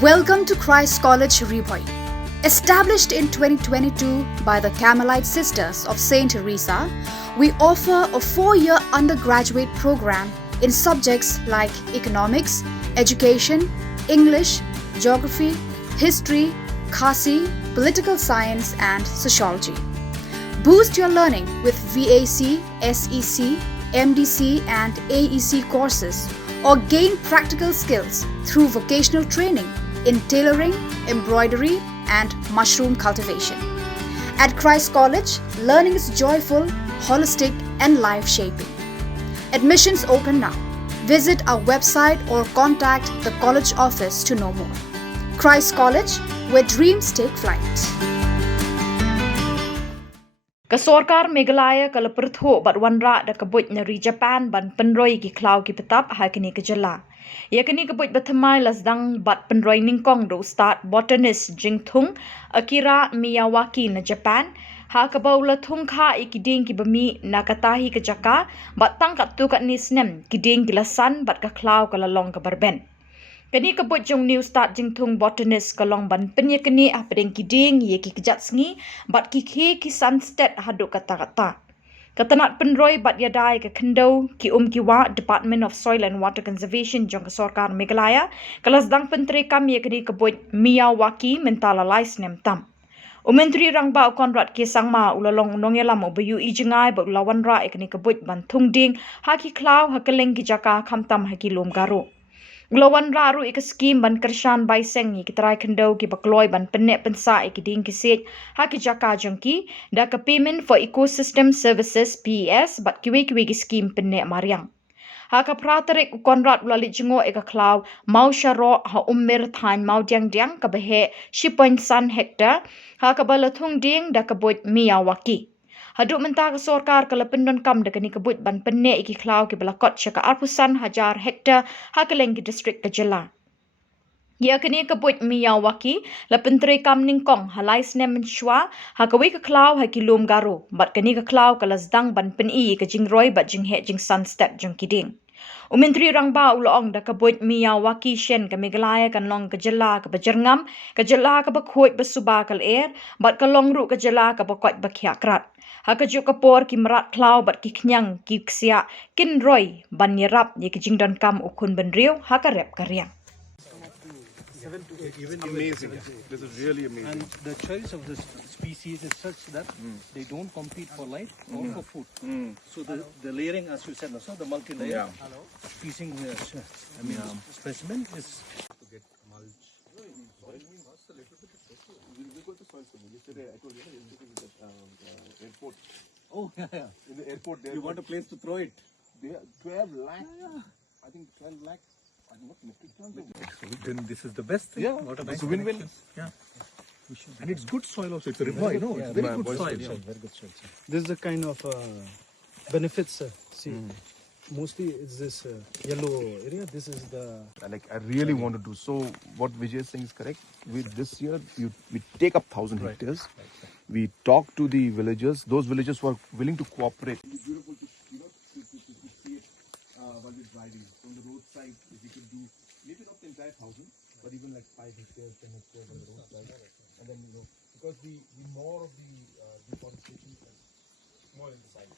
Welcome to Christ College Ribhoi. Established in 2022 by the Carmelite Sisters of St. Teresa, we offer a 4-year undergraduate program in subjects like economics, education, English, geography, history, Khasi, political science, and sociology. Boost your learning with VAC, SEC, MDC, and AEC courses, or gain practical skills through vocational training in tailoring, embroidery, and mushroom cultivation. At Christ College, learning is joyful, holistic, and life-shaping. Admissions open now. Visit our website or contact the college office to know more. Christ College, where dreams take flight. Kasorkar Meghalaya Kalapurtho but one rat the kabut nari Japan ban penroi ki cloud ki petap hakini kajala. Yakini kabut batamai lasdang but penroi ningkong do start botanist Jingthung Akira Miyawaki na Japan. Hakabau la thungkha ikiding ki bami nakatahi kajaka but tangkat tu kat nisnem kiding kilasan but ka cloud kalalong ka barben. Kani kabut jong new start Jingthung botanist kalong ban penya kani apedeng kiding ye ki kejatsengi bat ki Sunstead haduk kata-kata. Katanat penroi bat yadai ke kendo ki kiwa Department of Soil and Water Conservation jong Kasorkar Meghalaya kalasdang pentre kam ye kani kabut Miyawaki mentala lais nem tam. Menteri Rangba Konrad ke sangma ulalong nongyalam ubayu ijengai ba ulawan ra ikani kabut ban thungding haki klau hakeleng ki jaka khamtam haki lom garo. Ulawan raru ika scheme ban kershan bai seng ki trai kendo ki bakloi ban penek pensa ki ding ki set haki jaka jongki da ka payment for ecosystem services PES bat kiwi ki scheme penek mariang. Haka praterik Konrad ulali jengo ika klau mau syaro ha umir than mau diang ka behe 10.1 hektar haka balathung ding da kabut Miyawaki. Haduk mentah Kasorkar kalapendon kam dekani kabut ban penne iki klau ki belakot syaka arpusan hajar hektar hakeleng ki distrik Kejela. Ya kini kabut Miyawaki la pentre kam ningkong halai snem menshwa hakawi ka klau hakilum garo bat kani ka klau kalasdang ban peni ka jingroi bat jinghe jing Sunstead jong kiding. Menteri Rangba ulong da kabut Miyawaki shen ka Meghalaya kan long Kejela ka bajerngam Kejela ka bakhoi basuba kal air bat kalong ru Kejela ka bakot bakhiakrat. Hakajuk kapor ki merat klau bat ki knyang ki ksia kin roy ban yerap ye ki jingdon kam ukun benriu hakarep karyang. Amazing. This is really amazing. And the choice of the species is such that they don't compete for life or for food. So the layering, as you said, also the multi-layer piecing specimen is to get mulch. Airport. Oh yeah. In the airport, You want a place to throw it? They are 12 lakhs. I think 12 lakhs. Then this is the best thing. Yeah, What a it's nice a win-win. connection. Yeah. And it's good soil also. It's a river, you know. It's very good soil. Very good soil. This is the kind of benefits. See, mostly it's this yellow area. This is the Like I really want to do. So what Vijay is saying is correct. With this year, we take up 1,000 hectares. We talk to the villagers. Those villagers who are willing to cooperate. It's beautiful to see it while we're driving on the roadside. If we could do maybe not the entire 1,000, but even like 5 hectares, 10 hectares on the roadside, and then because the more of the deforestation is more in the side.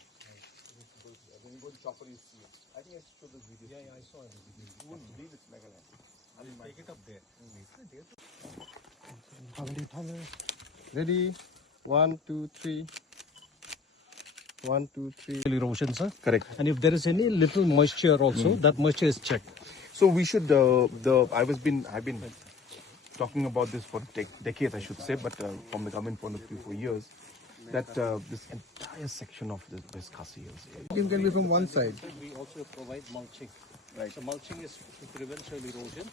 When you go to chopper, you see it. I think I showed this video. Yeah, I saw it. You wouldn't believe it's Meghalaya. I mean, take it up there. ready. 1, 2, 3. 1, 2, 3. Erosion, sir. Correct. And if there is any little moisture also, that moisture is checked. So we should. I've been talking about this for decades, I should say, but from the government point of view for years, that this entire section of this Khasi Hills. It can be from one side. We also provide mulching. Right. So mulching is to prevent soil erosion,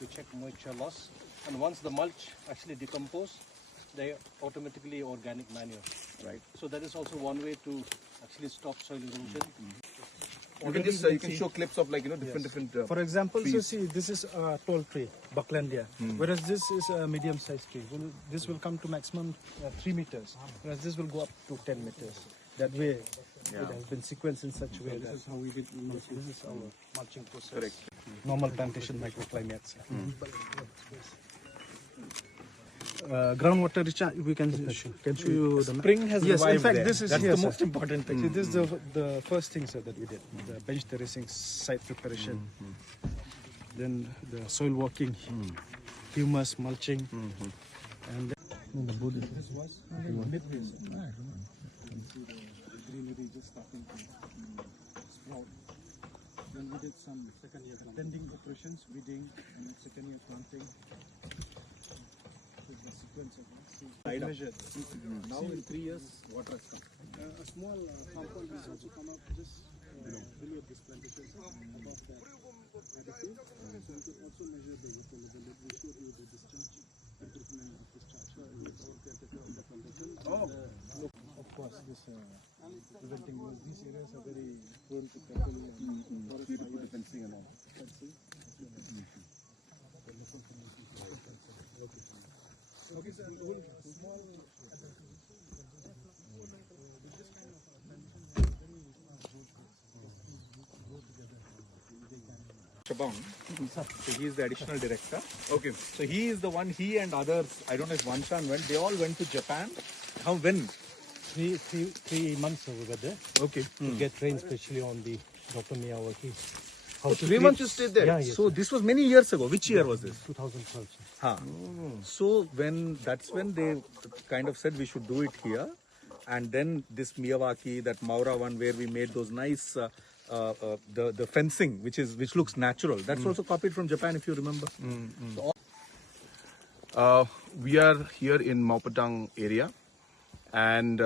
to check moisture loss, and once the mulch actually decompose, they automatically organic manure. Right. So that is also one way to actually stop soil erosion. You can just you can show clips of different. For example, so trees. see, this is a tall tree, Bucklandia, whereas this is a medium-sized tree. This will come to maximum 3 meters, whereas this will go up to 10 meters. That way, it has been sequenced in such a way. This is how we did mulching. This is our mulching process. Correct. normal plantation microclimates. Groundwater recharge, we can show you the Spring has yes, in revived fact, there. this is That's here, the sir. most important thing. See, this is the first thing, sir, that we did. The bench terracing, site preparation, then the soil walking, humus, mulching, and then the Buddha. This was midway, sir. Greenery just starting to sprout. Then we did some second year tending operations, weeding, and then second year planting. This is the sequence of measured. Now in 3 years, water has come. A small compound has also come up just below this plantation, above that adequate. So we could also measure the water level. Let me show you the discharge, improvement of discharge. Of course, this preventing these areas are very prone to cattle and forest fire. Fencing and all. Okay, sir. Small. Shabang, so he is the additional director. Okay. So he is the one, he and others, I don't know if Vanshan went, they all went to Japan. How, when? 3 months we were there Okay. to get trained, especially on the Dr. Miyawaki. How So to 3 treat- months you stayed there? Yeah, yes, So this was many years ago. Which year was this? 2012. Sir. Huh. So that's when they kind of said we should do it here, and then this Miyawaki, that Maura one where we made those nice the fencing, which looks natural. That's also copied from Japan, if you remember. We are here in Maupadang area, and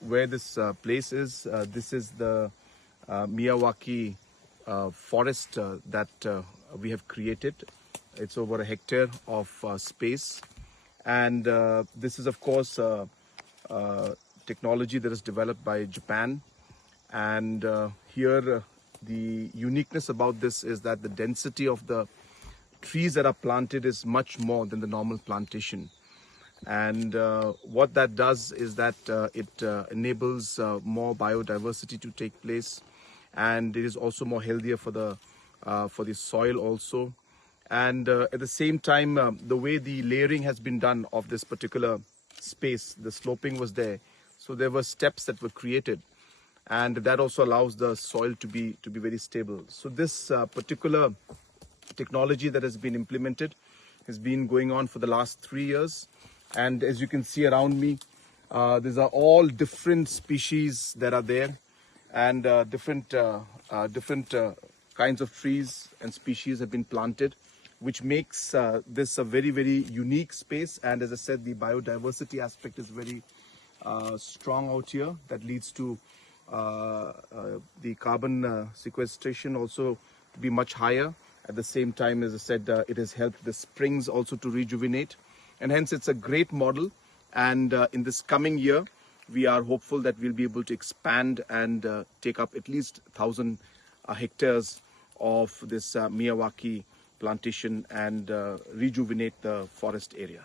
where this place is, this is the Miyawaki forest that we have created. It's over a hectare of space, and this is of course technology that is developed by Japan. And here the uniqueness about this is that the density of the trees that are planted is much more than the normal plantation. And what that does is that it enables more biodiversity to take place, and it is also more healthier for the soil also. And at the same time, the way the layering has been done of this particular space, the sloping was there, so there were steps that were created, and that also allows the soil to be very stable. So this particular technology that has been implemented has been going on for the last 3 years, and as you can see around me, these are all different species that are there, and different kinds of trees and species have been planted, which makes this a very, very unique space. And as I said, the biodiversity aspect is very strong out here. That leads to the carbon sequestration also to be much higher. At the same time, as I said, it has helped the springs also to rejuvenate, and hence it's a great model. And in this coming year, we are hopeful that we'll be able to expand and take up at least 1,000 hectares of this Miyawaki plantation and rejuvenate the forest area.